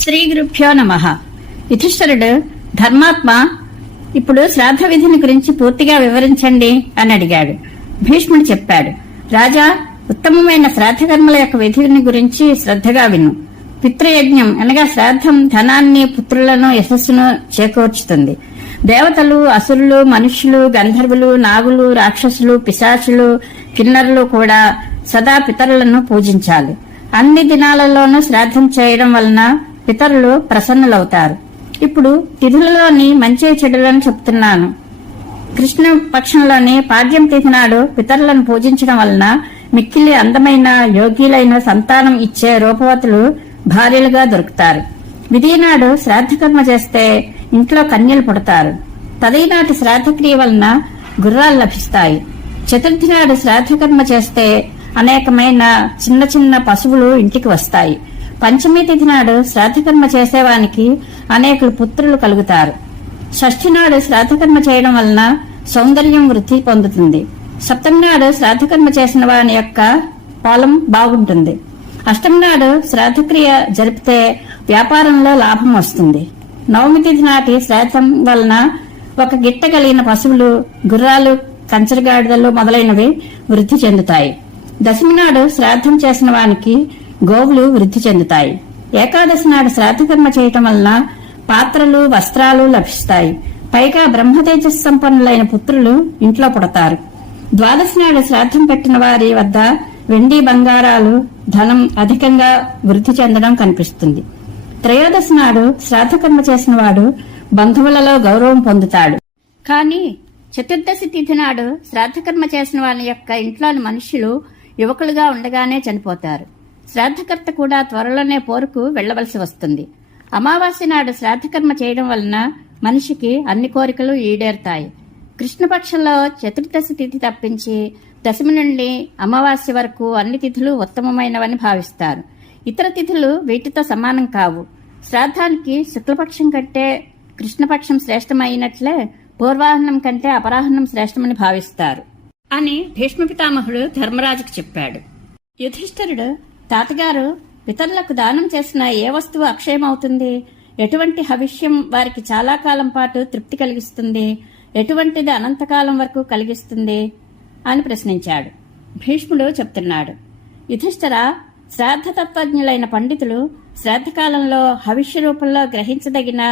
శ్రీ గురుభ్యో నమః. యుధిష్ఠిరుడు ధర్మాత్మ ఇప్పుడు శ్రాద్ధ విధిని గురించి పూర్తిగా వివరించండి అని అడిగాడు. భీష్ముడు చెప్పాడు, రాజా, ఉత్తమమైన శ్రాద్ధ కర్మల యొక్క విధిని గురించి శ్రద్ధగా విను. పితృయజ్ఞం అనగా శ్రాద్ధం ధనాన్ని, పుత్రులను, యశస్సును చేకూర్చుతుంది. దేవతలు, అసురులు, మనుష్యులు, గంధర్వులు, నాగులు, రాక్షసులు, పిశాచులు, కిన్నరులు కూడా సదా పితరులను పూజించాలి. అన్ని దినాలలోనూ శ్రాద్ధం చేయడం వలన పితరులు ప్రసన్నులవుతారు. ఇప్పుడు తిథులలోని మంచి చెడులను చెప్తున్నాను. కృష్ణ పక్షంలోని పాడ్యం తిథి నాడు పితరులను పూజించడం వలన మిక్కిలి అందమైన యోగ్యులైన సంతానం ఇచ్చే రూపవతులు భార్యలుగా దొరుకుతారు. విధి నాడు శ్రాద్ధకర్మ చేస్తే ఇంట్లో కన్యలు పుడతారు. తదీనాటి శ్రాద్ధక్రియ వలన గుర్రాలు లభిస్తాయి. చతుర్థి నాడు శ్రాద్ధకర్మ చేస్తే అనేకమైన చిన్న చిన్న పశువులు ఇంటికి వస్తాయి. పంచమి తిథి నాడు శ్రాద్ధకర్మ చేసేవానికి అనేకులు పుత్రులు కలుగుతారు. షష్ఠి నాడు శ్రాద్ధకర్మ చేయడం వలన సౌందర్యం వృద్ధి పొందుతుంది. సప్తమి నాడు శ్రాద్ధకర్మ చేసిన వాని యొక్క పొలం బాగుంటుంది. అష్టమి నాడు శ్రాద్ధక్రియ జరిపితే వ్యాపారంలో లాభం వస్తుంది. నవమి తిథి నాటి శ్రాద్ధం వలన ఒక గిట్ట కలిగిన పశువులు, గుర్రాలు, కంచరగాడిదలు మొదలైనవి వృద్ధి చెందుతాయి. దశమి నాడు శ్రాద్ధం చేసిన వానికి గోవులు వృద్ధి చెందుతాయి. ఏకాదశి నాడు శ్రాద్ధకర్మ చేయటం వలన పాత్రలు, వస్త్రాలు లభిస్తాయి. పైగా బ్రహ్మతేజస్ సంపన్నులైన పుత్రులు ఇంట్లో పుడతారు. ద్వాదశి నాడు శ్రాద్ధం పెట్టిన వారి వద్ద వెండి, బంగారాలు, ధనం అధికంగా వృద్ధి చెందడం కనిపిస్తుంది. త్రయోదశి నాడు శ్రాద్ధకర్మ చేసిన వాడు బంధువులలో గౌరవం పొందుతాడు. కాని చతుర్దశి తిథి నాడు శ్రాద్ధకర్మ చేసిన వాని యొక్క ఇంట్లోని మనుష్యులు యువకులుగా ఉండగానే చనిపోతారు. శ్రాద్ధకర్త కూడా త్వరలోనే పోరుకు వెళ్లవలసి వస్తుంది. అమావాస్య నాడు శ్రాద్ధకర్మ చేయడం వలన మనిషికి అన్ని కోరికలు ఈడేరుతాయి. కృష్ణపక్షంలో చతుర్దశి తిథి తప్పించి దశమి నుండి అమావాస్య వరకు అన్ని తిథులు ఉత్తమమైనవని భావిస్తారు. ఇతర తిథులు వీటితో సమానం కావు. శ్రాద్ధానికి శుక్లపక్షం కంటే కృష్ణపక్షం శ్రేష్టమైనట్లే పూర్వాహ్నం కంటే అపరాహ్నం శ్రేష్టమని భావిస్తారు అని భీష్మ పితామహుడు ధర్మరాజుకు చెప్పాడు. యుధిష్ఠిరుడు, తాతగారు, పితరులకు దానం చేసిన ఏ వస్తువు అక్షయమవుతుంది? ఎటువంటి హవిష్యం వారికి చాలా కాలం పాటు తృప్తి కలిగిస్తుంది? ఎటువంటిది అనంతకాలం వరకు కలిగిస్తుంది అని ప్రశ్నించాడు. భీష్ముడు చెప్తున్నాడు, యుధిష్ఠిర, శ్రాద్ధతత్వజ్ఞులైన పండితులు శ్రాద్ధకాలంలో హవిష్య రూపంలో గ్రహించదగిన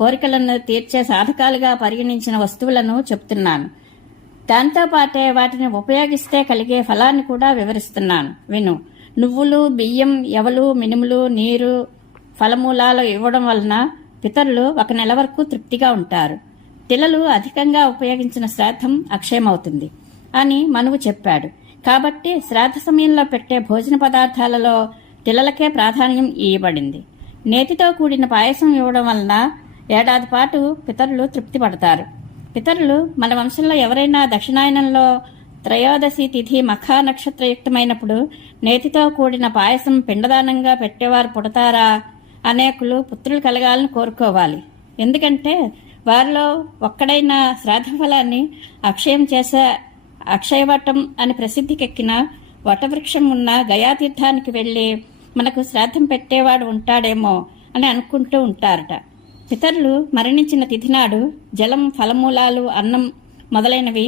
కోరికలను తీర్చే సాధకాలుగా పరిగణించిన వస్తువులను చెప్తున్నాను. దాంతోపాటే వాటిని ఉపయోగిస్తే కలిగే ఫలాన్ని కూడా వివరిస్తున్నాను, విను. నువ్వులు, బియ్యం, యవలు, మినుములు, నీరు, ఫలమూలాలు ఇవ్వడం వలన పితరులు 1 నెల వరకు తృప్తిగా ఉంటారు. తిలలు అధికంగా ఉపయోగించిన శ్రాద్ధం అక్షయమవుతుంది అని మనువు చెప్పాడు. కాబట్టి శ్రాద్ధ సమయంలో పెట్టే భోజన పదార్థాలలో తిలలకే ప్రాధాన్యం ఇవ్వబడింది. నేతితో కూడిన పాయసం ఇవ్వడం వలన ఏడాది పాటు పితరులు తృప్తి పడతారు. పితరులు మన వంశంలో ఎవరైనా దక్షిణాయనంలో త్రయోదశి తిథి మఖా నక్షత్రయుక్తమైనప్పుడు నేతితో కూడిన పాయసం పిండదానంగా పెట్టేవారు పుడతారా? అనేకులు పుత్రులు కలగాలని కోరుకోవాలి. ఎందుకంటే వారిలో ఒక్కడైనా శ్రాద్ధ ఫలాన్ని అక్షయం చేసే అక్షయవటం అని ప్రసిద్ధికెక్కిన వటవృక్షం ఉన్న గయాతీర్థానికి వెళ్లి మనకు శ్రాద్ధం పెట్టేవాడు ఉంటాడేమో అని అనుకుంటూ ఉంటారట. పితరులు మరణించిన తిథినాడు జలం, ఫలమూలాలు, అన్నం మొదలైనవి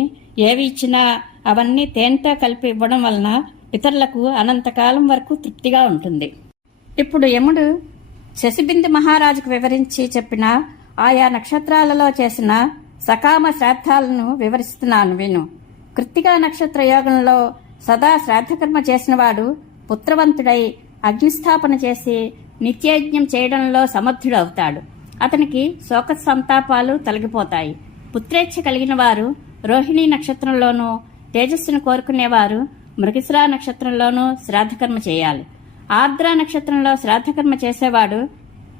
ఏవి ఇచ్చినా అవన్నీ తేనెతో కలిపి ఇవ్వడం వలన పితరులకు అనంతకాలం వరకు తృప్తిగా ఉంటుంది. ఇప్పుడు యముడు శశిబిందు మహారాజుకు వివరించి చెప్పిన ఆయా నక్షత్రాలలో చేసిన సకామ శ్రాద్ధాలను వివరిస్తున్నాను, విను. కృత్తికా నక్షత్ర యోగంలో సదా శ్రాద్ధకర్మ చేసినవాడు పుత్రవంతుడై అగ్నిస్థాపన చేసి నిత్యయజ్ఞం చేయడంలో సమర్థుడవుతాడు. అతనికి శోక సంతాపాలు తొలగిపోతాయి. పుత్రేచ్ఛ కలిగిన వారు రోహిణీ నక్షత్రంలోనూ, తేజస్సును కోరుకునేవారు మృగశిరా నక్షత్రంలోనూ శ్రాద్ధకర్మ చేయాలి. ఆర్ద్ర నక్షత్రంలో శ్రాద్ధకర్మ చేసేవాడు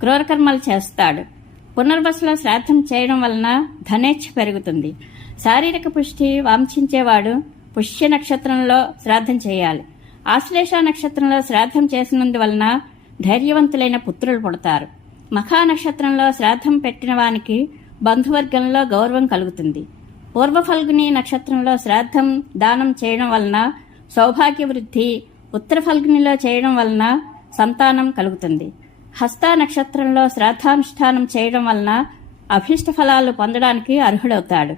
క్రూరకర్మలు చేస్తాడు. పునర్వసులో శ్రాద్ధం చేయడం వలన ధనేచ్ఛ పెరుగుతుంది. శారీరక పుష్టి వాంఛించేవాడు పుష్య నక్షత్రంలో శ్రాద్ధం చేయాలి. ఆశ్లేష నక్షత్రంలో శ్రాద్ధం చేసినందువలన ధైర్యవంతులైన పుత్రులు పుడతారు. మఖా నక్షత్రంలో శ్రాద్ధం పెట్టిన వానికి బంధువర్గంలో గౌరవం కలుగుతుంది. పూర్వ ఫల్గుని నక్షత్రంలో శ్రాద్ధం దానం చేయడం వలన సౌభాగ్య వృద్ధి, ఉత్తర ఫల్గునిలో చేయడం వలన సంతానం కలుగుతుంది. హస్త నక్షత్రంలో శ్రాద్ధానుష్ఠానం చేయడం వలన అభీష్ట ఫలాలు పొందడానికి అర్హుడవుతాడు.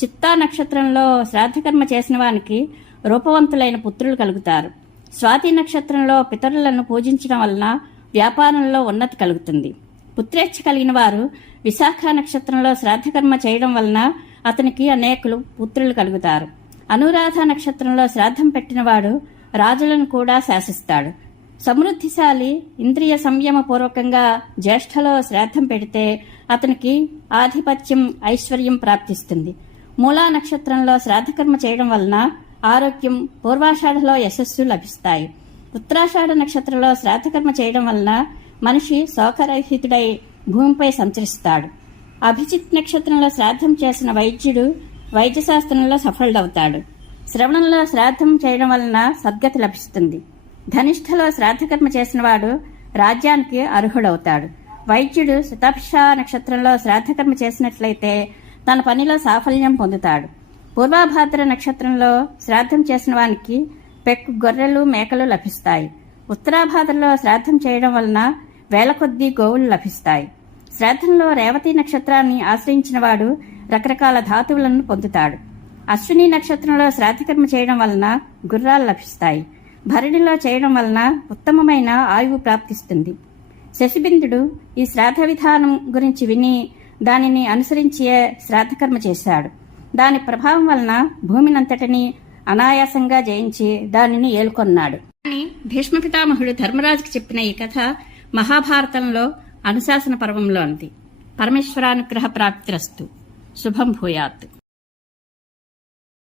చిత్తా నక్షత్రంలో శ్రాద్ధకర్మ చేసిన వానికి రూపవంతులైన పుత్రులు కలుగుతారు. స్వాతి నక్షత్రంలో పితరులను పూజించడం వలన వ్యాపారంలో ఉన్నతి కలుగుతుంది. పుత్రేచ్ఛ కలిగిన వారు విశాఖ నక్షత్రంలో శ్రాద్ధకర్మ చేయడం వలన అతనికి అనేకులు పుత్రులు కలుగుతారు. అనురాధ నక్షత్రంలో శ్రాద్ధం పెట్టినవాడు రాజులను కూడా శాసిస్తాడు. సమృద్ధిశాలి ఇంద్రియ సంయమ పూర్వకంగా జ్యేష్ఠలో శ్రాద్ధం పెడితే అతనికి ఆధిపత్యం, ఐశ్వర్యం ప్రాప్తిస్తుంది. మూలా నక్షత్రంలో శ్రాద్ధకర్మ చేయడం వలన ఆరోగ్యం, పూర్వాషాఢలో యశస్సు లభిస్తాయి. ఉత్తరాషాఢ నక్షత్రంలో శ్రాద్ధకర్మ చేయడం వలన మనిషి శోకరహితుడై భూమిపై సంచరిస్తాడు. అభిజిత్ నక్షత్రంలో శ్రాద్ధం చేసిన వైద్యుడు వైద్యశాస్త్రంలో సఫలుడవుతాడు. శ్రవణంలో శ్రాద్ధం చేయడం వలన సద్గతి లభిస్తుంది. ధనిష్ఠలో శ్రాద్ధకర్మ చేసినవాడు రాజ్యానికి అర్హుడవుతాడు. వైద్యుడు శతాభిష నక్షత్రంలో శ్రాద్ధకర్మ చేసినట్లయితే తన పనిలో సాఫల్యం పొందుతాడు. పూర్వాభాద్ర నక్షత్రంలో శ్రాద్ధం చేసిన వానికి పెక్కు గొర్రెలు, మేకలు లభిస్తాయి. ఉత్తరాభాద్రలో శ్రాద్ధం చేయడం వలన వేల కొద్దీ గోవులు లభిస్తాయి. శ్రాద్ధంలో రేవతి నక్షత్రాన్ని ఆశ్రయించిన వాడు రకరకాల ధాతువులను పొందుతాడు. అశ్విని నక్షత్రంలో శ్రాద్ధకర్మ చేయడం వలన గుర్రాలు లభిస్తాయి. భరణిలో చేయడం వలన ఉత్తమమైన ఆయువు ప్రాప్తిస్తుంది. శశిబిందుడు ఈ శ్రాద్ధ విధానం గురించి విని దానిని అనుసరించే శ్రాద్ధకర్మ చేశాడు. దాని ప్రభావం వలన భూమినంతటిని అనాయాసంగా జయించి దానిని ఏలుకొన్నాడు. కానీ భీష్మ పితామహుడు ధర్మరాజుకి చెప్పిన ఈ కథ మహాభారతంలో అనుశాసన పర్వంలోనిది. పరమేశ్వరానుగ్రహ ప్రాప్తిరస్తు. శుభం భూయాత్.